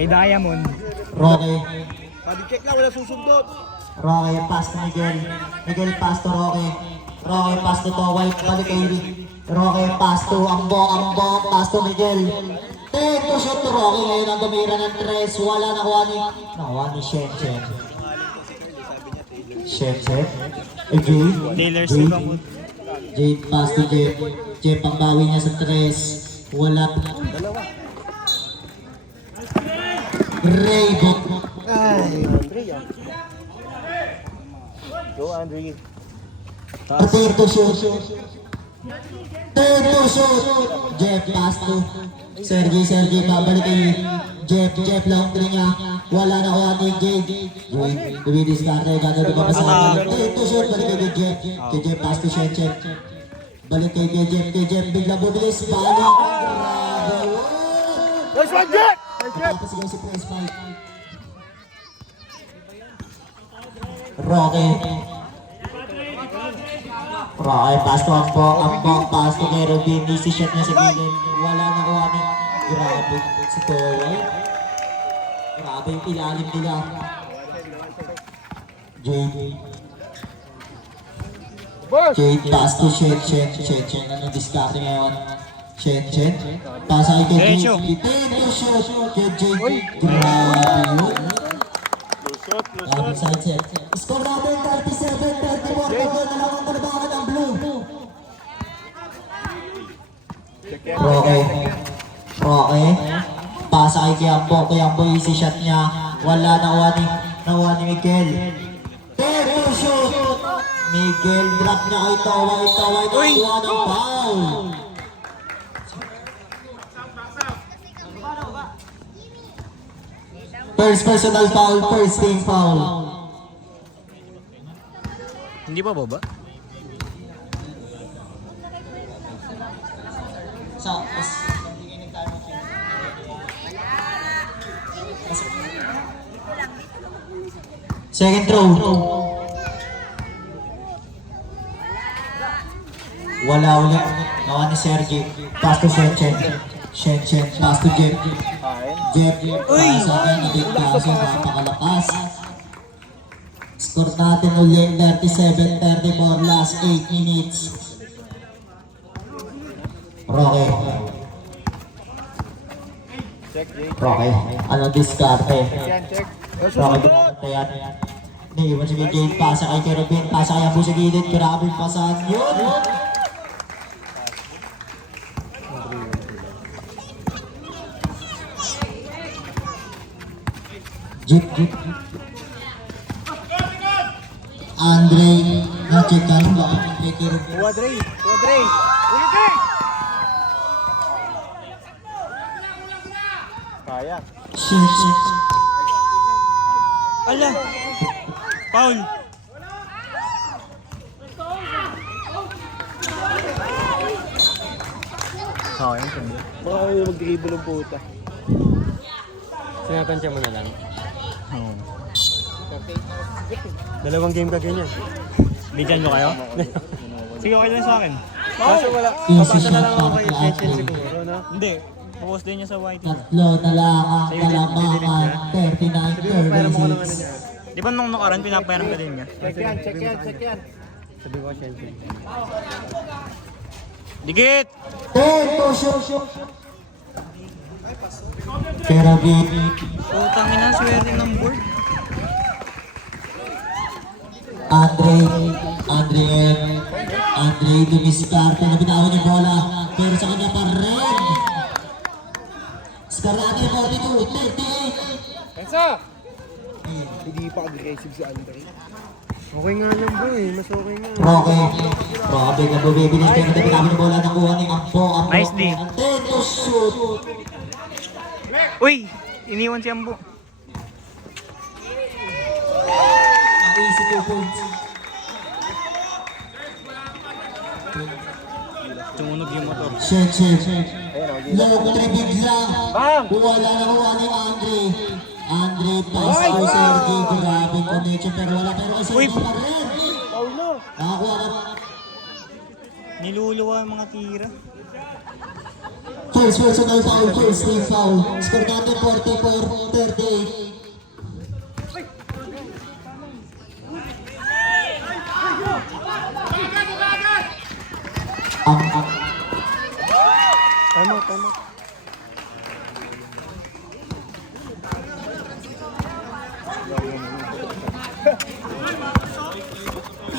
Kay Diamond. Roque. Sabi check lang, wala susundot. Roque, pass to Miguel. Miguel, pass to Roque. Roque, pass to Toway. Balik kay Rick. Roque, pass to Ambong. Pass to Miguel. Take to shoot to Roque. Ngayon ang tumira ng tres. Wala nakuha ni Shen. Taylor Swift ang Jade, pass to Jeff. Jeff ang bawi niya sa tres. Wala. Raybot. Ay, Andre yan. Go, Andre. Take to shoot. Jeff, pass to Sergey, pabalik kay Jeff long three niya. Wala na kuha ni Jade. Dumidiscarte, gagawin pa sa take to shoot, balik kay Jeff. Kay Jeff, pass to Shen. Balik kay Jeff, bigla bubilis. Balik. Nice one, Jeff! Napapasigaw si press fight. Roque, pass to Ambong, pass to kay Robin. Easy shot niya sa gilid. Wala na kuha ni. Grabe si Toway. Grabe yung ilalim nila. Jade, pass to Shen. Ano discarte ngayon? Shen. Pasa kay Jade. Take to shoot. Kay Jade. Grabe. Side set. Score natin 37-34. Ito na lang ang panabangan ng blue. Roque. Pasa kay Kiambo. Easy shot niya. Wala nakuha ni Miguel. Take to shoot. Miguel drop niya kay Toway. Nakuha ng foul. First personal foul, first team foul. Hindi pa baba? Second throw. Wala ulit. Nawa ni Sergey. Pass to Shen. Pass to Jeff. Pass again. Nagigpaso. Napakalakas. Score natin ulit. 37-34. Last 8 minutes. Roque. Ano diskarte? Roque. Naiwan siya kay Jade. Pasa kay Kerubin. Pasa kay Abu sa gilid. Grabe pasahan yun. Jeep. Andre, na-check ka nung baka kay Kerubin. Wadre. Kaya. Shit. Ala! Foul! Yan sabi. Baka kayo mag-dribble ng puta. Sinatansya mo na lang. Oo. Dalawang game ka ganyan. Bigyan mo kayo? Sige, okay lang sa akin. Kaso wala. Papasa na lang ako kay Genshin siguro, no? Hindi. Focus din niya sa white. Tatlo na lang ang kalamangan. 39-36. Di ba nung nakaraan pinapayaran ka din niya? Check yan. Sabi ko siya. Dikit! Take to shoot. Kerubin. Putang ina, swerte ng board. Andre dumiskarte na binawan yung bola. Pero sa kanya pa rin. Skarate 42-38. Pensa! Hindi pa aggressive si Andre. Okay nga lang bro eh, mas okay nga. Roque na bumibilis kayo na binawan yung bola. Nakuha ni Ambo. Nice D. Take to shoot. Uy! Iniwan si Ambo. Easy 2 points. Tumunog yung motor. Shen. Long tribig lang. Wala na kuha ni Andre, pass to Sergey. Grabe connection pero wala. Pero kasi Uy! pa rin. Nakakuha na. Niluluwa ang mga tira. First personal foul, first team foul. Score natin 44-38. Tama.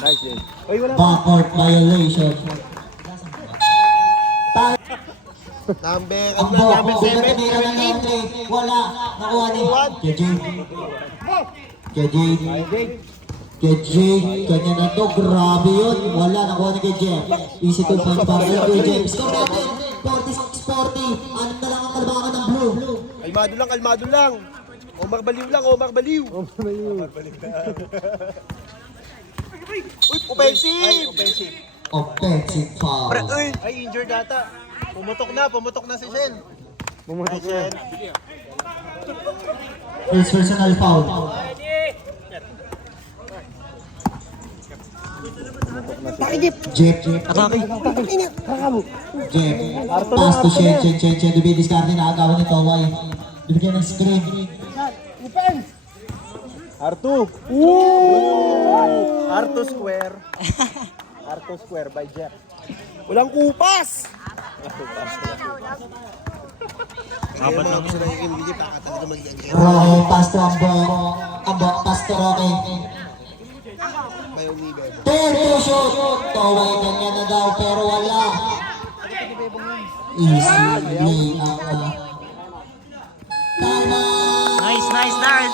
Nice, Jay. Oy, wala. Backcourt violation. Number, Ang boko, tinira ng number 8. Wala, nakuha ni KJ, kanya na to, grabe yun. Wala, nakuha ni kay Jeff. Easy to find para kay Jeff. Score natin, 46-40. Anong na lang ang kalabangan ng blue. Kalmado lang. Omar Baliw lang. Uy, offensive. Offensive foul. Ay, injured data. Pumutok na si Shen. First personal foul. Jeff. Pass to Shen. Dubi discarding na agawan ni Toway. Bibigyan ng screen. Artu Square. Artu Square by Jeff. Walang kupas. Apat lang yun. Roque, pass to Ambo, pass to Roque. Turbo shoot! Toway kanya na daw pero wala. Easy layup. Tama! Nice, turn!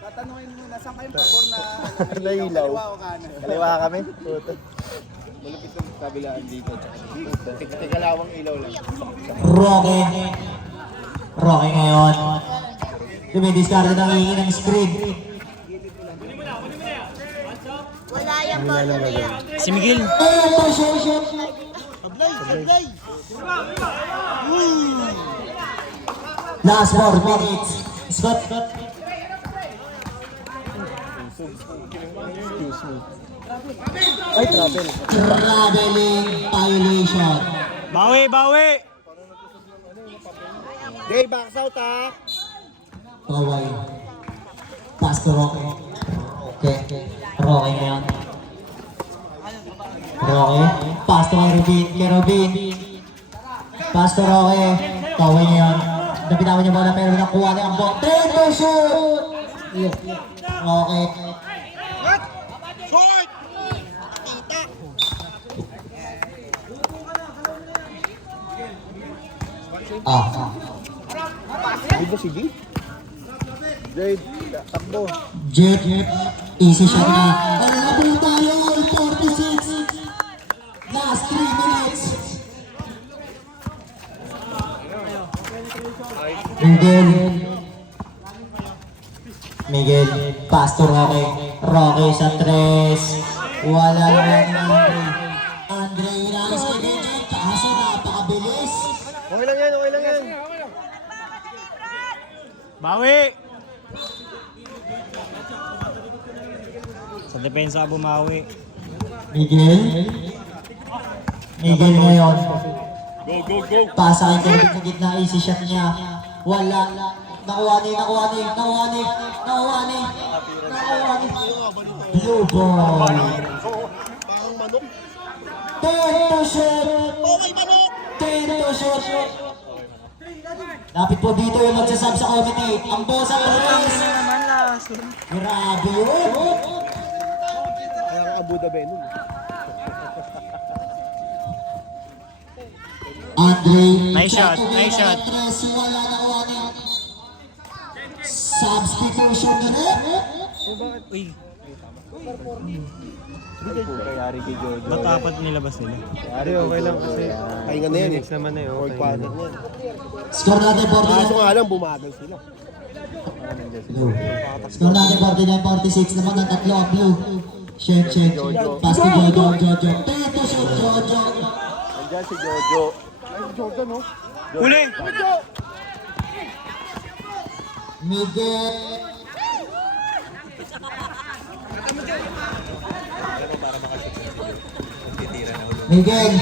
Tatanungin mo na, saan kayong pabor na Nailaw. kaliwa o kanan? Kaliwa kami. Malapit ng kabilaan dito. Tigalawang ilaw lang. Roque ngayon. Dumidiscard na hihingi ng screen. Wala yung bola na yan. Si Miguel. Shoot! Sablay. Last 4 minutes. Scott. Ay, travel. Traveling violation. Bawi! Day, box out ha. Toway. Pass to Roque. Okay. Roque ngayon. Pass to kay Robin. Pass to Roque. Toway ngayon. Napitawan niya bola pero nakuha niya ang ball. Turbo shoot! Okay. Short! Di ba si G? Jade, takbo. Jeff. Easy shot na. Alabol tayo. 46. Last 3 minutes. Miguel. Pass to Roque. Roque sa 3. Wala naman ni Andre. Inalis kay Jeff. Kaso napakabilis. Okay lang yan. Bawi! Sa depensa bumawi. Miguel ngayon. Go. Pasa kay Jeff sa gitna. Easy shot niya. Wala. Nakuha ni. Blue ball. Parang manok. Turbo shot. Turbo shot. Lapit po dito yung magsasab sa committee. Ang boss ang release. Grabe yun. Parang Abu Dhabi nun. Andre. Nice shot. Wala nakuha ni. Substitution na rin. Uy, Kayari kay Jojo. ba't apat nilabas nila? Ari, okay lang kasi. Pahinga na yan eh. Naman na yun. Fourth quarter na yan. Score natin Kaso 49. nga lang, bumagal sila. Blue. Score natin 49-46 naman ang tatlo ang blue. Shen. Pass to Jojo. Turbo shot Jojo. Nandiyan si Jojo. Ay, Jojo no? Huli! Miguel.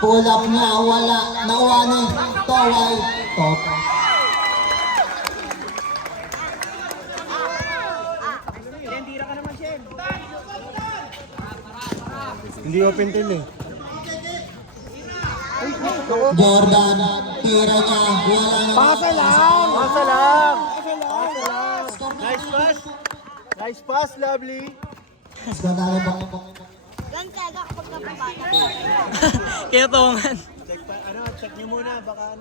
Pull up niya, wala. Nakuha ni Toway. Top. Hindi open tail eh. Jordan, tira niya, wala na. Pasa lang! Pasa lang! Nice pass! Nice pass, lovely! Score natin po. Ganun talaga kapag napapata. Kaya tungan. Check nyo muna, baka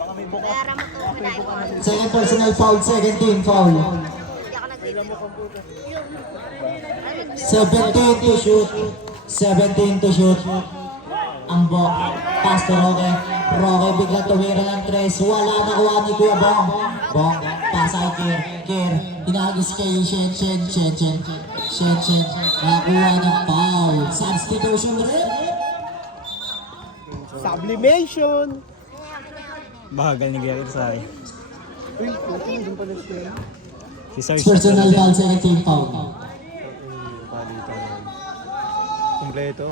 Bayaran mo to, pinaiwan. Second personal foul, second team foul. Hindi ako nagtitin. 17 to shoot. 17 to shoot. Ang pass to Roque. Roque biglang tumira ng tres. Wala na kuha ni Kuya Bong. Bong, pass ay Kier. Hinagis kay Shen. Nakakuha ng foul. Substitution rin. sublimation! Bagal ni Gary sa akin. Si Sarge. Personal foul, second team foul. Kompleto.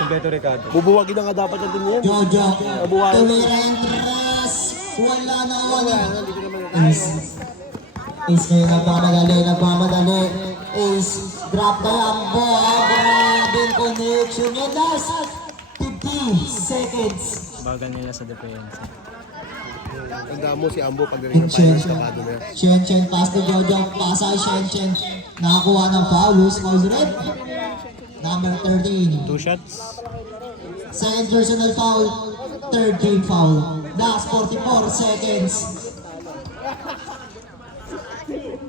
Kompleto, Ricardo. Bubuwagin na nga dapat yung din yan. Jojo, Abuhay. tumira ng tres. Wala na wala. Ace kayo nagmamadali. Ace, drop the lambo. Grabing connection yun. Last 50 seconds. Bagal nila sa depensa. Tanda mo si Ambo pag rin ng finals tapado na yan. Shen, pass to Jojo. Pass ay Shen. Nakakuha ng foul. Loose foul red. Number 13. 2 shots. Second personal foul. Third team foul. Last 44 seconds. 15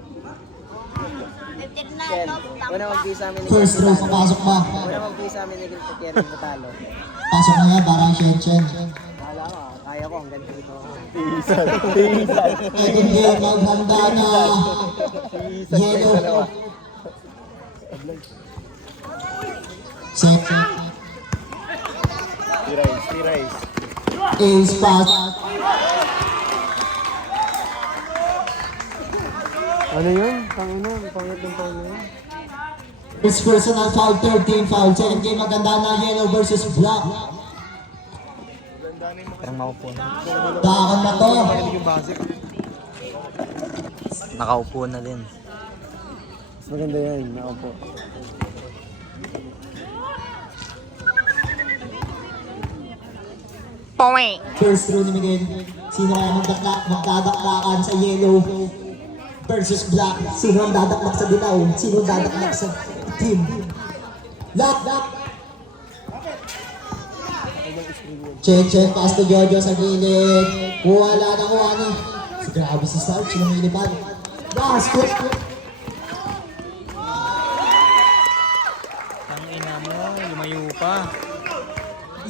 na, no? First row, papasok ba? Wala mag-bisa amin ni Gilberto Matalo. Pasok na yan, parang Shen. Wala ko, kaya ko hanggang dito. Second game, maghanda na. Yellow. Set. T-Rise. Ace pass. Ano yun? Tangina, pangit ng foul na yun. It's personal foul, third team foul. Second game, maganda na. Yellow versus black. Parang makaupo na. Takon na to. Yung basic. Nakaupo na din. Maganda yan, nakaupo. First row ni Miguel. Sino kaya magdadakdakan sa yellow versus black? Sino ang dadakdak sa dilaw? Sino ang dadakdak sa team? Lock! Chen, pass to Jojo sa gilid. Wala na ni. Grabe si Sarge, lumilipad. Last quick. Tangina mo, lumayo pa.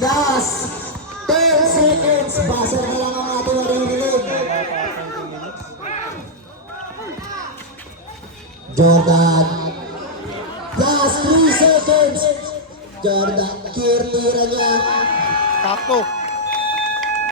Last 10 seconds. Basa na lang ang ating maririnig. Jordan. Last 3 seconds. Jordan, tira niya. Takto!